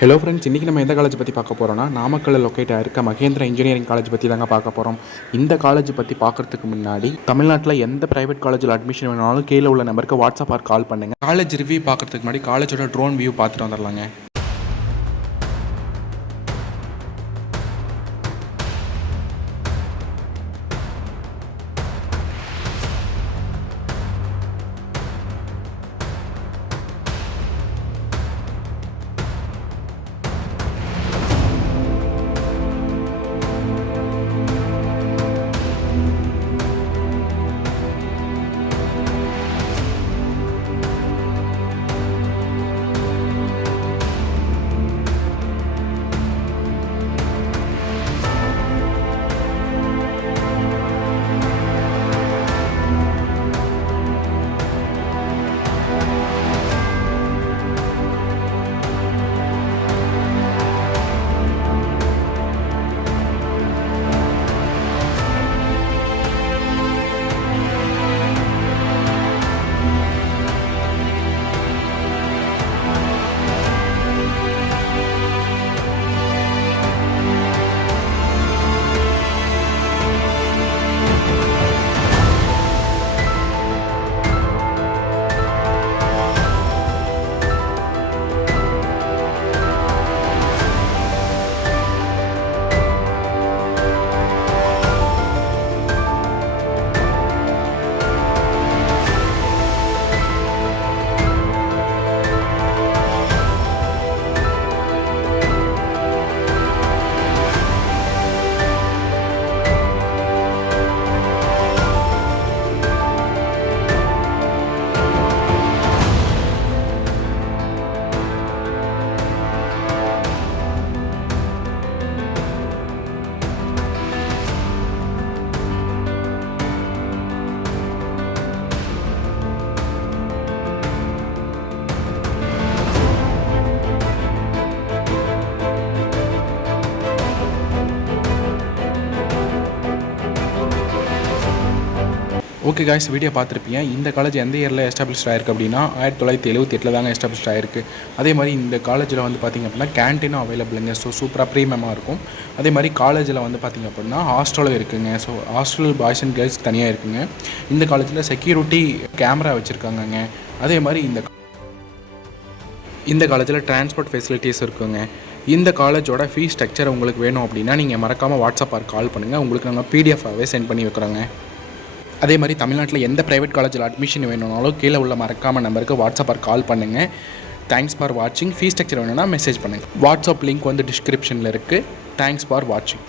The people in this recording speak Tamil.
ஹலோ ஃப்ரெண்ட்ஸ், இன்றைக்கி நம்ம எந்த காலேஜ் பற்றி பார்க்க போகிறோம்னா, நாமக்கல்லில் லொக்கேட் ஆகிருக்க மகேந்திரா இன்ஜினியரிங் காலேஜ் பற்றி தாங்க பார்க்க போகிறோம். இந்த காலேஜ் பற்றி பார்க்குறதுக்கு முன்னாடி தமிழ்நாட்டில் எந்த ப்ரைவேட் காலேஜில் அட்மிஷன் வேணாலும் கீழே உள்ள நம்பருக்கு வாட்ஸ்அப் ஆர் கால் பண்ணுங்கள். காலேஜ் ரிவ்யூ பார்க்குறதுக்கு முன்னாடி காலேஜோட ட்ரோன் வியூ பார்த்துட்டு வந்துடலாங்க. ஓகே காய்ஸ், வீடியோ பார்த்துருப்பீங்க. இந்த காலேஜ் எந்த இயரில் எஸ்டாப்ளிஷ் ஆயிருக்கு அப்படின்னா 1978 தாங்க எஸ்டாப்ளிஷ் ஆயிருக்கு. அதே மாதிரி இந்த காலேஜில் வந்து பார்த்திங்க அப்படின்னா கேன்டீனும் அவைலபிளுங்க. ஸோ சூப்பராக ப்ரீமியமாக இருக்கும். அதே மாதிரி காலேஜில் வந்து பார்த்திங்க அப்படின்னா ஹாஸ்டலும் இருக்குதுங்க. So hostel boys and girls தனியாக இருக்குங்க. இந்த காலேஜில் செக்யூரிட்டி கேமரா வச்சுருக்காங்கங்க. அதே மாதிரி இந்த காலேஜில் டிரான்ஸ்போர்ட் ஃபெசிலிட்டிஸ் இருக்குங்க. இந்த காலேஜோட ஃபீஸ் ஸ்ட்ரக்சர் உங்களுக்கு வேணும் அப்படின்னா நீங்கள் மறக்காமல் வாட்ஸ்அப் ஆர் கால் பண்ணுங்கள். உங்களுக்கு நாங்கள் பிடிஎஃபாகவே சென்ட் பண்ணி வைக்கிறோங்க. அதே மாதிரி தமிழ்நாட்டில் எந்த ப்ரைவேட் காலேஜில் அட்மிஷன் வேணும்னாலும் கீழே உள்ள மறக்காம நம்பருக்கு வாட்ஸ்அப் ஆர் கால் பண்ணுங்கள். தேங்க்ஸ் ஃபார் வாட்சிங். ஃபீஸ் ஸ்ட்ரக்சர் வேணும்னா மெசேஜ் பண்ணுங்கள். வாட்ஸ்அப் லிங்க் வந்து டிஸ்கிரிப்ஷனில் இருக்குது. தேங்க்ஸ் ஃபார் வாட்சிங்.